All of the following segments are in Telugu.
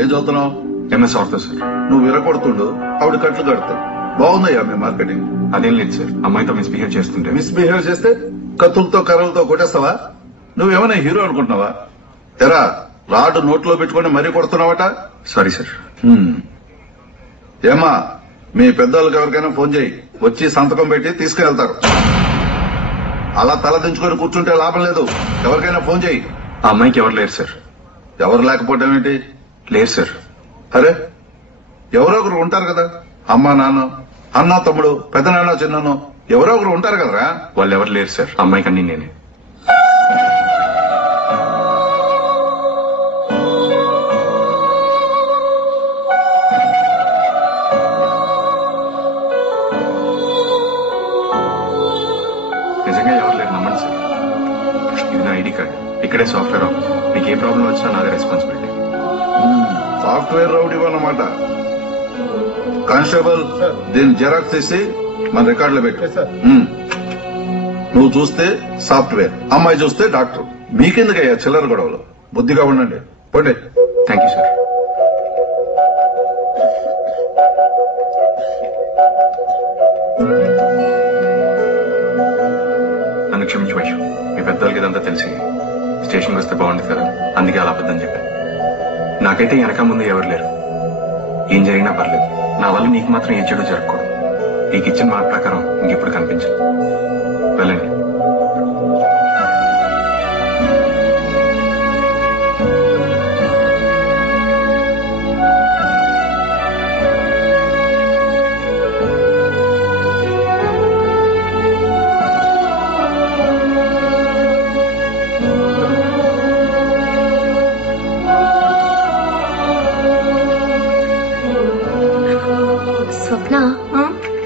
ఏం చదువుతున్నావు? MS ortho sir. నువ్వు విరగొడుతుండు, ఆవిడ కట్లు కడతావు. బాగుందయ్యా మీ మార్కెటింగ్. అదేం లేదు సార్, అమ్మాయితో మిస్బిహేవ్ చేస్తుంటే. మిస్బిహేవ్ చేస్తే కత్తులతో కర్రలతో కొట్టేస్తావా? నువ్వేమైనా హీరో అనుకుంటున్నావా? ఎరా రాడు నోట్లో పెట్టుకుని మరీ కొడుతున్నావట. Sorry sir. ఏమా మీ పెద్దవాళ్ళకి ఎవరికైనా ఫోన్ చేయి, వచ్చి సంతకం పెట్టి తీసుకువెళ్తారు. అలా తల దించుకొని కూర్చుంటే లాభం లేదు. ఎవరికైనా ఫోన్ చేయి. ఆ అమ్మాయికి ఎవరు లేరు సార్. ఎవరు లేకపోవటం ఏంటి? లేరు సార్. అరే ఎవరో ఒకరు ఉంటారు కదా, అమ్మా నాన్న, అన్న తమ్ముడు, పెద్దనాన్న చిన్నను, ఎవరో ఒకరు ఉంటారు కదరా. వాళ్ళు ఎవరు లేరు సార్. అమ్మాయికి అన్ని నేనే. నిజంగా ఎవరు లేరు, నమ్మండి సార్. ఇది నా ఐడి కార్డ్. ఇక్కడే సాఫ్ట్వేర్ ఆఫీస్. మీకు ఏ ప్రాబ్లం వచ్చినా నాదే రెస్పాన్సిబిలిటీ. సాఫ్ట్వేర్ రౌడీ అన్నమాట. కానిస్టేబుల్ దీన్ని జెరాక్స్ తీసి మన రికార్డులో పెట్టు. నువ్వు చూస్తే సాఫ్ట్వేర్, అమ్మాయి చూస్తే డాక్టర్. మీకెందుకయ్యా చిల్లర గొడవలు? బుద్ధిగా ఉండండి. పోండి. Thank you sir. నన్ను క్షమించు వైషు. మీ పెద్దవాళ్ళకి ఇదంతా తెలిసి స్టేషన్కి వస్తే బాగుంటుంది కదా, అందుకే అలా అబద్ధం చెప్పాను. నాకైతే వెనక ముందు ఎవరు లేరు. ఏం జరిగినా పర్లేదు. నా వల్ల నీకు మాత్రం ఏ చెడు జరగకూడదు. నీకు ఇచ్చిన మాట ప్రకారం ఇంకెప్పుడు కనిపించదు. వెళ్ళండి. స్వప్న,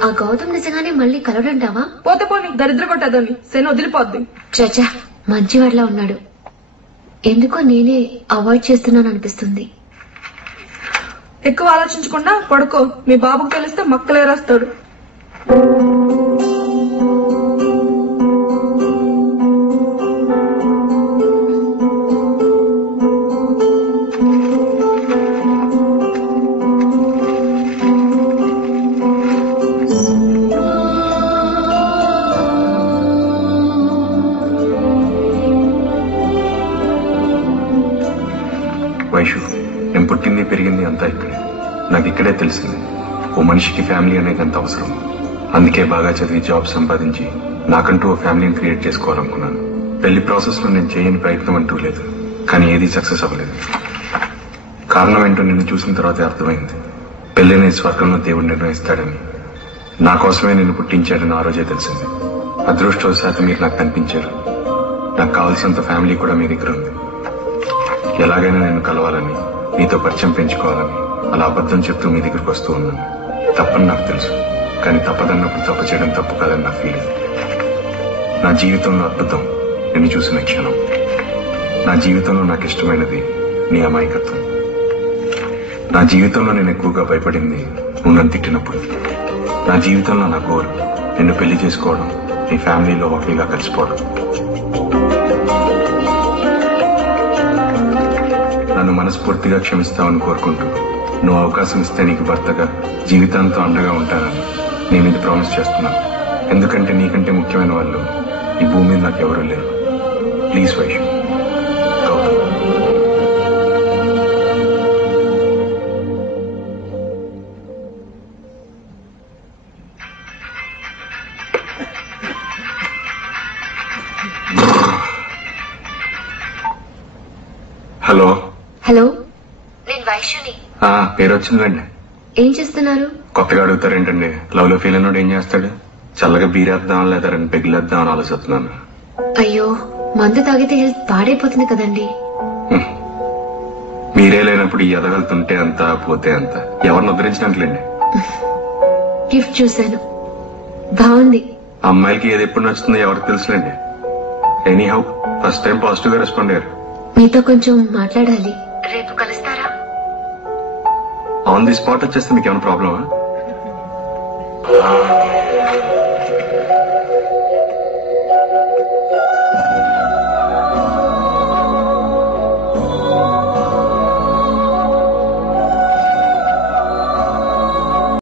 ఆ గౌతమ్ నిజంగానే మళ్ళీ కలవడంటావా? పోతే పోని, దరిద్ర కొట్టదని శని వదిలిపోద్ది. చచా, మంచివాడిలా ఉన్నాడు. ఎందుకో నేనే అవాయిడ్ చేస్తున్నాను అనిపిస్తుంది. ఎక్కువ ఆలోచించకుండా పడుకో. మీ బాబుకు తెలిస్తే మక్కలేరేస్తాడు. వైషు, నేను పుట్టింది పెరిగింది అంతా ఇక్కడే. నాకు ఇక్కడే తెలిసింది ఓ మనిషికి ఫ్యామిలీ అనేది ఎంత అవసరం. అందుకే బాగా చదివి జాబ్ సంపాదించి నాకంటూ ఓ ఫ్యామిలీని క్రియేట్ చేసుకోవాలనుకున్నాను. పెళ్లి ప్రాసెస్ లో నేను చేయని ప్రయత్నం అంటూ లేదు, కానీ ఏది సక్సెస్ అవ్వలేదు. కారణం ఏంటో నిన్ను చూసిన తర్వాత అర్థమైంది. పెళ్లిని స్వర్గంలో దేవుడు నిర్ణయిస్తాడని, నా కోసమే నిన్ను పుట్టించాడని ఆ రోజే తెలిసింది. అదృష్టవశాత్తు మీరు నాకు కనిపించారు. నాకు కావాల్సినంత ఫ్యామిలీ కూడా మీ దగ్గర ఉంది. ఎలాగైనా నేను కలవాలని, నీతో పరిచయం పెంచుకోవాలని అలా అబద్ధం చెప్తూ మీ దగ్గరకు వస్తూ ఉన్నాను. తప్పని నాకు తెలుసు, కానీ తప్పదన్నప్పుడు తప్పు చేయడం తప్పు కాదని నా ఫీలింగ్. నా జీవితంలో అద్భుతం నిన్ను చూసిన క్షణం. నా జీవితంలో నాకు ఇష్టమైనది నీ అమాయకత్వం. నా జీవితంలో నేను ఎక్కువగా భయపడింది నువ్వు నన్ను తిట్టినప్పుడు. నా జీవితంలో నా గోల్ నిన్ను పెళ్లి చేసుకోవడం, నీ ఫ్యామిలీలో ఒకరిగా కలిసిపోవడం. నన్ను మనస్ఫూర్తిగా క్షమిస్తావని కోరుకుంటూ, నువ్వు అవకాశం ఇస్తే నీకు భర్తగా జీవితాంతం అండగా ఉంటానని నేను ఇది ప్రామిస్ చేస్తున్నాను. ఎందుకంటే నీకంటే ముఖ్యమైన వాళ్ళు ఈ భూమి మీద నాకు ఎవరూ లేరు. Please Vaishu. Gautam. Hello. Hello, నేను వైష్ణుని. పేరు వచ్చిందండి. ఏం చేస్తున్నారు? కొత్తగా అడుగుతారేంటండి? లవ్ లో ఫీల్ అయినాడు ఏం చేస్తాడు? చల్లగా బీరేద్దాం లేదా రెండు పెగిలేద్దాం అని ఆలోచిస్తున్నాను. అయ్యో, మందు తాగితే హెల్త్ పాడైపోతుంది కదండి. మీరే లేనప్పుడు ఈ ఎదగలుతుంటే అంత పోతే అంత ఎవరిని ఉద్ధరించినట్లేండి. గిఫ్ట్ చూశాను, బాగుంది. అమ్మాయిలకి ఏది ఎప్పుడు నచ్చుతుందో ఎవరికి తెలుసులేండి. Anyhow first time positive గా రెస్పాండ్ అయ్యారు. మీతో కొంచెం మాట్లాడాలి. రేపు కలుస్తారా? ఆన్ ది స్పాట్ వచ్చేస్తే మీకు ఏమైనా ప్రాబ్లమా?